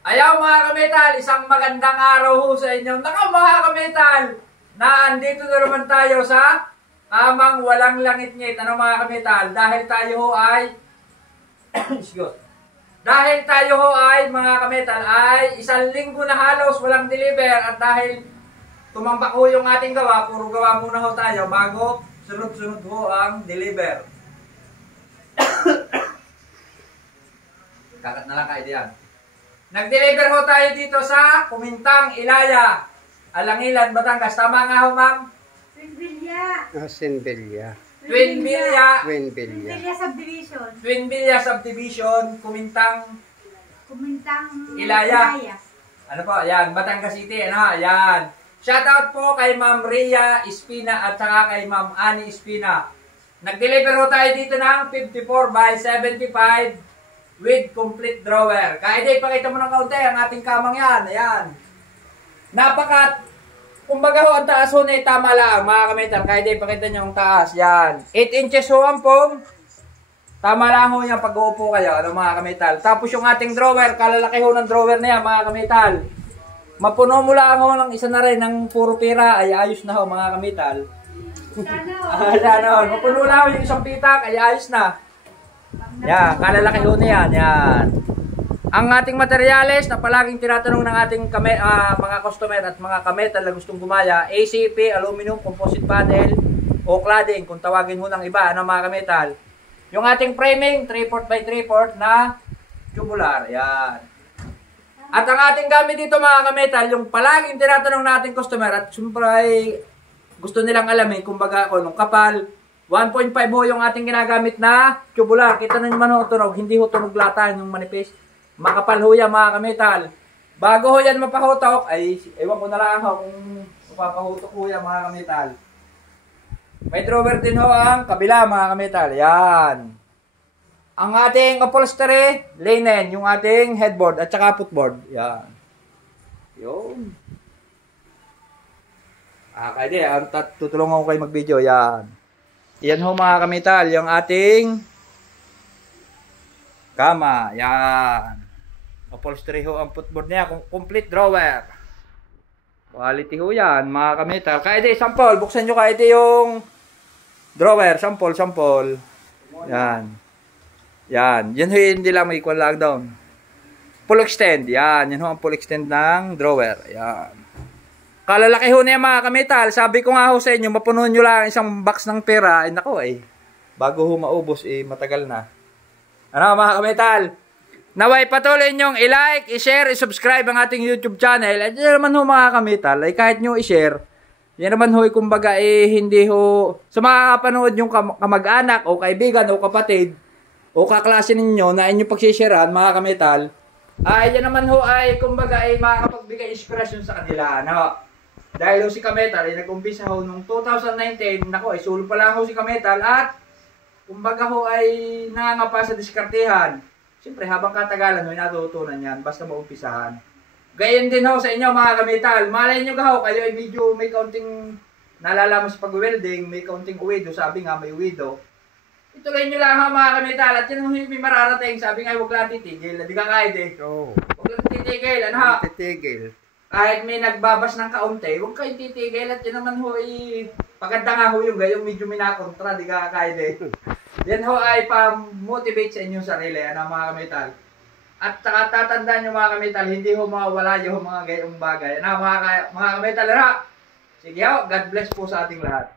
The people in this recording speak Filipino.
Ayaw mga kametal, isang magandang araw ho sa inyo. Naka mga kametal, naandito na naman tayo sa tamang walang langit-ngit. Ano mga kametal? Dahil tayo ho ay dahil tayo ho ay mga kametal ay isang linggo na halos walang deliver at dahil tumambak ho yung ating gawa, puro gawa muna ho tayo bago sunod-sunod ho ang deliver. Kakat na lang kayo diyan. Nag-deliver ho tayo dito sa Kumintang, Ilaya, Alangilan, Batangas. Tama nga ho, ma'am? Twinvilla. Twinvilla. Twinvilla. Twinvilla Subdivision. Twinvilla Subdivision, Kumintang, Ilaya. Ano po? Ayan, Batangas City. Ano? Ayan. Shoutout po kay Ma'am Rhea Espina at saka kay Ma'am Annie Espina. Nag-deliver ho tayo dito ng 54 by 75 with complete drawer. Kahit ay pakita mo ng kaunti ang ating kamang yan. Ayan. Kumbaga ho, ang taas ho na tama lang, mga kametal. Kahit ay pakita nyo ang taas. Yan. 8 inches ho ang pong. Tama lang ho yan pag uupo kayo. Ano mga kametal. Tapos yung ating drawer, kalalaki ho ng drawer na yan, mga kametal. Mapuno mo lang ho ng isa na rin ng puro pira. Ay ayos na ho, mga kametal. Sana. Mapuno lang ho yung isang pitak. Ay ayos na. Yan, kalalaki ho na yan. Yan. Ang ating materyales na palaging tinatanong ng ating mga customer at mga kametal na gustong gumaya, ACP, aluminum, composite panel, o cladding, kung tawagin mo ng iba, ano mga kametal. Yung ating framing, 3/4 by 3/4 na tubular. Yan. At ang ating gamit dito mga kametal, yung palaging tinatanong nating customer at siyempre ay gusto nilang alamin, kumbaga nung kapal, 1.5 ho yung ating ginagamit na tubular. Kita na naman ho tunog, hindi ho tunog lata yung manipis. Makapal ho yan mga kametal. Bago ho yan mapahutok, ay ewan ko na lang ho kung mapapahutok ho yan mga kametal. May drawer din ho ang kabila mga kametal. Yan. Ang ating upholstery, linen, yung ating headboard at saka footboard. Yan. Yun. Kaya tutulungan ko kayo mag-video. Yan. Yan ho mga kametal, yung ating kama. Yan. Upholstery ho ang footboard niya, complete drawer. Quality ho yan mga kametal. Kahit sample, buksan nyo kahit yung drawer, sample. Yan. Yan. Yan ho hindi lang may equal lockdown. Full extend. Yan. Yan ho ang full extend ng drawer. Yan. Kalalaki ho na yan mga kametal. Sabi ko nga ho sa inyo, mapuno nyo lang isang box ng pera. Ay nako bago ho maubos matagal na. Ano mga kametal? Naway patuloy nyong i-like, i-share, i-subscribe ang ating YouTube channel. At yan naman ho mga kametal, ay kahit nyo i-share, yan naman ho kumbaga hindi ho, sa mga kapanood yung kamag-anak o kaibigan o kapatid o kaklase ninyo na inyong pagsisharean mga kametal, ay yan naman ho ay kumbaga makakapagbigay inspirasyon sa kanila. Ano? Dahil ho si Kametal ay nag-umpisa ho noong 2019, nako sulo pa lang ho si Kametal at kumbaga ho ay nangangapa sa diskartehan. Siyempre habang katagalan ho natutunan yan basta maumpisahan. Gayon din ho sa inyo mga Kametal. Malay nyo ho kayo ay medyo may kaunting nalalaman sa pag-welding, may kaunting uwido, sabi nga may uwido. Ituloy nyo lang ha mga Kametal at yan yung may mararating, sabi nga huwag lang titigil, hindi ka kahit huwag lang titigil, ano ha? Titigil. Kahit may nagbabas ng kaunti, huwag kayong titigil at yan naman ho paganda nga ho yung gayong medyo minakontra, di ka kahit yan ho ay pa-motivate sa inyong sarili, ano mga kametal. At saka tatandaan nyo mga kametal, hindi ho mawawala yung mga gayong bagay. Ano mga kametal, sige ho, God bless po sa ating lahat.